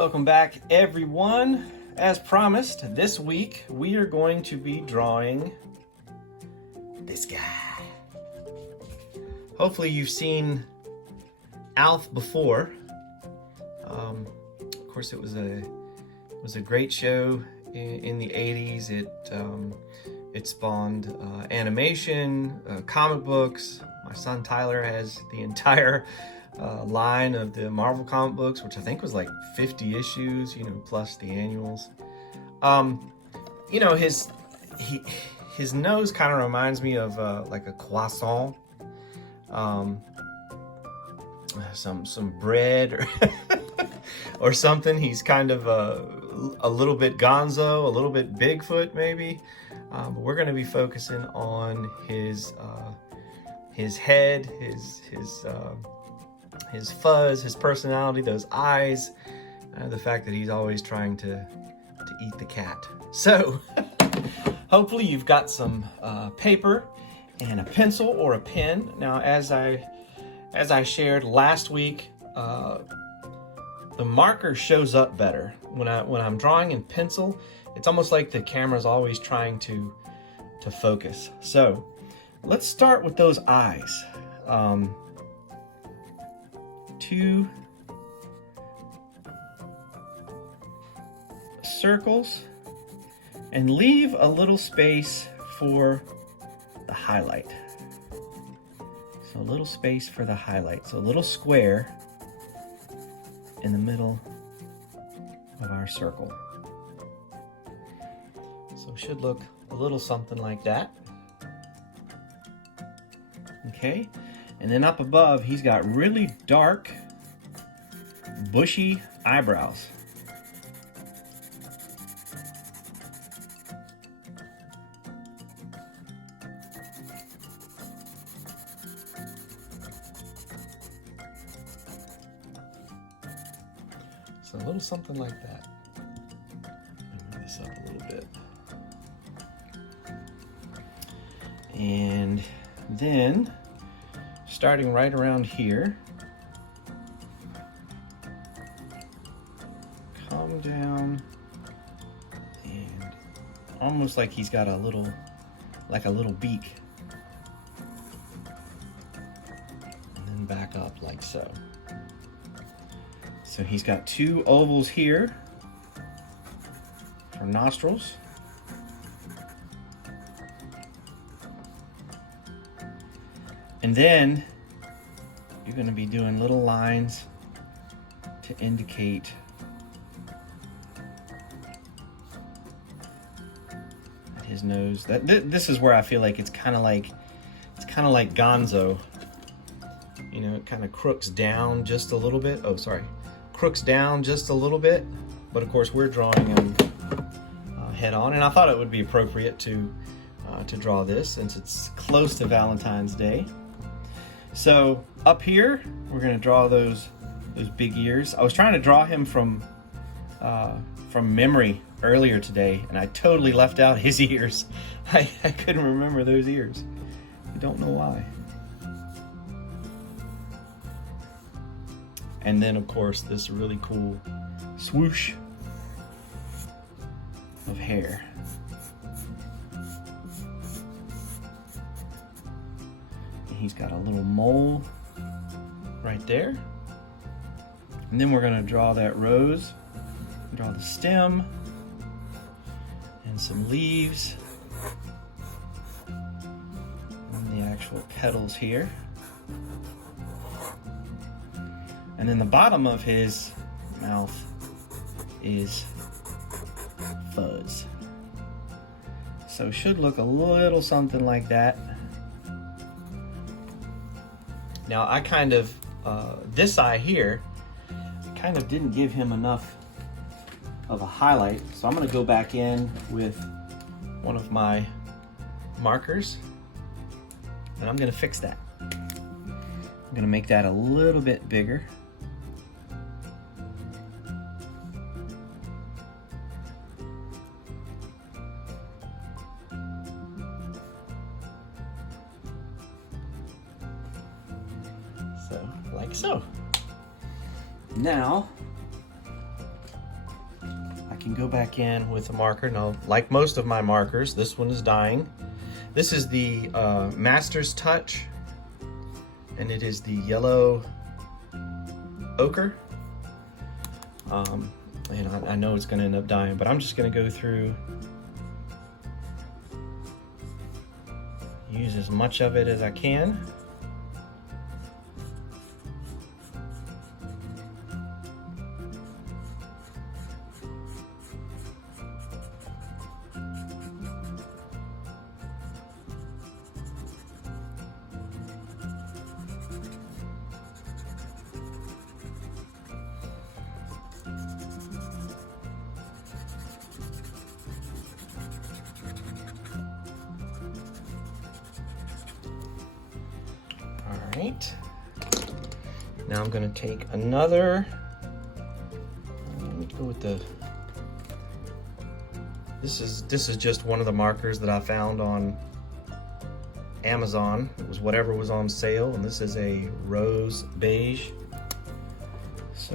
Welcome back, everyone. As promised, this week we are going to be drawing this guy. Hopefully you've seen Alf before. Of course, it was a great show in the 80s. It spawned animation, comic books. My son Tyler has the entire line of the Marvel comic books, which I think was like 50 issues, plus the annuals. His nose kind of reminds me of like a croissant, some bread or or something. He's kind of a little bit Gonzo, a little bit Bigfoot maybe. But we're going to be focusing on his head, his fuzz, his personality, those eyes, the fact that he's always trying to eat the cat. So hopefully you've got some paper and a pencil or a pen. Now, as I shared last week, the marker shows up better when I'm drawing in pencil. It's almost like the camera's always trying to focus. So let's start with those eyes. 2 circles and leave a little space for the highlight. So a little space for the highlight. So a little square in the middle of our circle. So it should look a little something like that. Okay. And then up above, he's got really dark, bushy eyebrows. So a little something like that. Move this up a little bit. And then, starting right around here, come down and almost like he's got a little beak, and then back up like so. So he's got 2 ovals here for nostrils. And then you're going to be doing little lines to indicate that his nose. This is where I feel like it's kind of like Gonzo. It kind of crooks down just a little bit. Oh, sorry, crooks down just a little bit. But of course, we're drawing him head on, and I thought it would be appropriate to draw this since it's close to Valentine's Day. So up here, we're going to draw those big ears. I was trying to draw him from memory earlier today, and I totally left out his ears. I couldn't remember those ears. I don't know why. And then, of course, this really cool swoosh of hair. He's got a little mole right there. And then we're going to draw that rose, draw the stem, and some leaves, and the actual petals here. And then the bottom of his mouth is fuzz. So it should look a little something like that. Now I kind of, this eye here, kind of didn't give him enough of a highlight. So I'm gonna go back in with one of my markers and I'm gonna fix that. I'm gonna make that a little bit bigger. So, like so. Now, can go back in with a marker. Now, like most of my markers, this one is dying. This is the Master's Touch, and it is the yellow ochre. And I know it's gonna end up dying, but I'm just gonna go through, use as much of it as I can. Right. Now I'm going to take another, let me go with the, this is just one of the markers that I found on Amazon. It was whatever was on sale, and this is a rose beige. So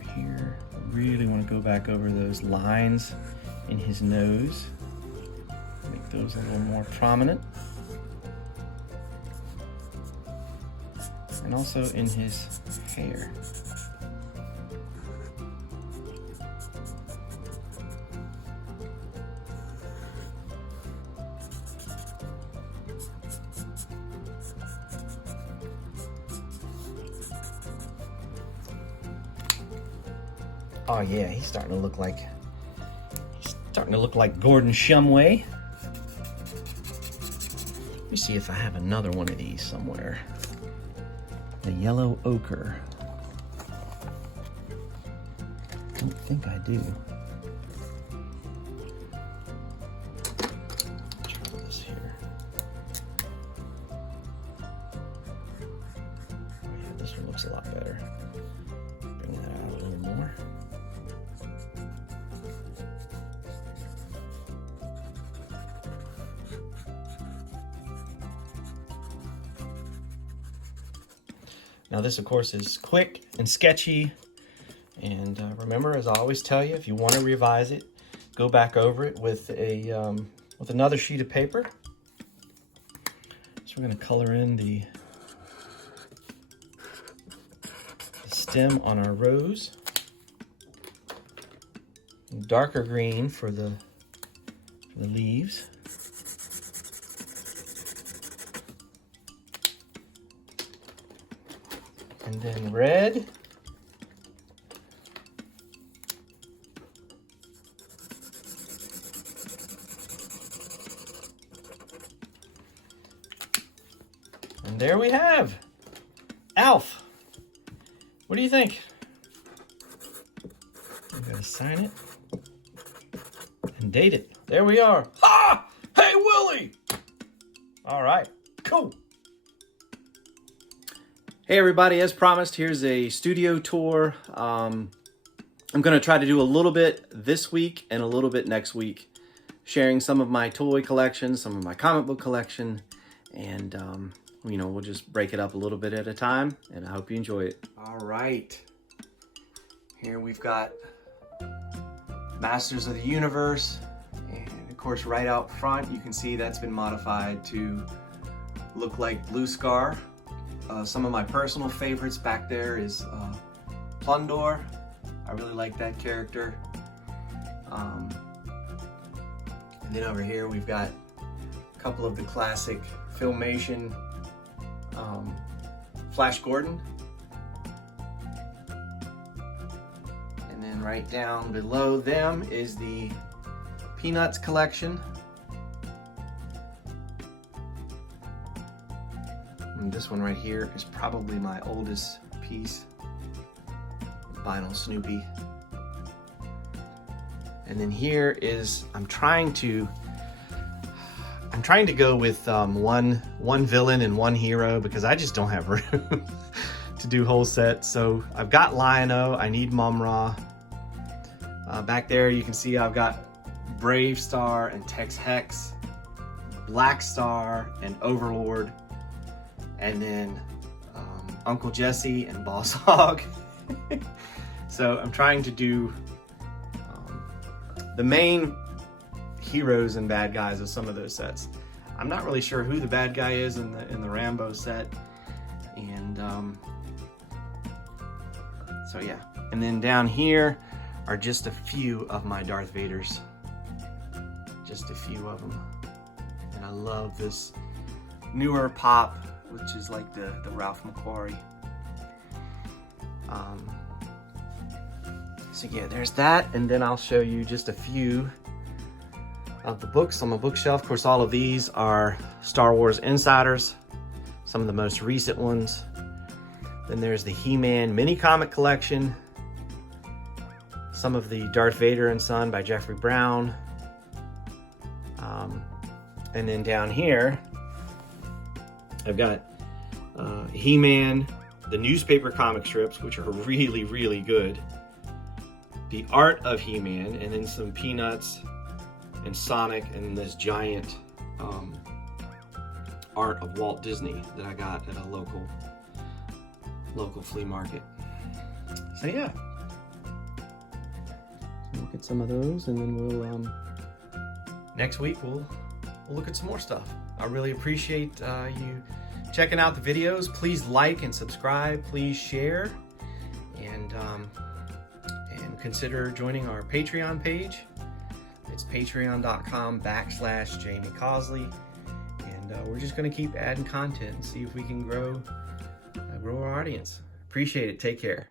over here, I really want to go back over those lines in his nose. Make those a little more prominent. And also in his hair. Oh yeah, he's starting to look like Gordon Shumway. Let me see if I have another one of these somewhere. The yellow ochre. I don't think I do. Try this here. Oh yeah, this one looks a lot better. Bring that out a little more. Now this, of course, is quick and sketchy, and remember, as I always tell you, if you want to revise it, go back over it with another sheet of paper. So we're going to color in the stem on our rose, darker green for the leaves. And then red. And there we have Alf. What do you think? I'm gonna sign it and date it. There we are. Ha! Hey, Willie! All right, cool. Hey everybody, as promised, here's a studio tour. I'm gonna try to do a little bit this week and a little bit next week, sharing some of my toy collection, some of my comic book collection, and you know, we'll just break it up a little bit at a time, and I hope you enjoy it. All right, here we've got Masters of the Universe, and of course right out front you can see that's been modified to look like Blue Scar. Some of my personal favorites back there is Plundor. I really like that character. And then over here we've got a couple of the classic Filmation Flash Gordon. And then right down below them is the Peanuts collection. And this one right here is probably my oldest piece, vinyl Snoopy. And then here is, I'm trying to go with one villain and one hero because I just don't have room to do whole sets. So I've got Lion-O, I need Mum-Ra. Back there you can see I've got Brave Star and Tex Hex, Black Star and Overlord, and then Uncle Jesse and Boss Hog. So I'm trying to do the main heroes and bad guys of some of those sets. I'm not really sure who the bad guy is in the Rambo set, and so yeah. And then down here are just a few of my Darth Vaders, just a few of them. And I love this newer pop, which is like the Ralph McQuarrie. So yeah, there's that, and then I'll show you just a few of the books on my bookshelf. Of course, all of these are Star Wars Insiders, some of the most recent ones. Then there's the He-Man mini comic collection, some of the Darth Vader and Son by Jeffrey Brown, and then down here I've got He-Man, the newspaper comic strips, which are really, really good, the Art of He-Man, and then some Peanuts and Sonic, and this giant art of Walt Disney that I got at a local flea market. So yeah, so look at some of those, and then we'll next week we'll look at some more stuff. I really appreciate you checking out the videos. Please like and subscribe. Please share, and consider joining our Patreon page. It's patreon.com/Jamie Cosley, and we're just going to keep adding content and see if we can grow our audience. Appreciate it. Take care.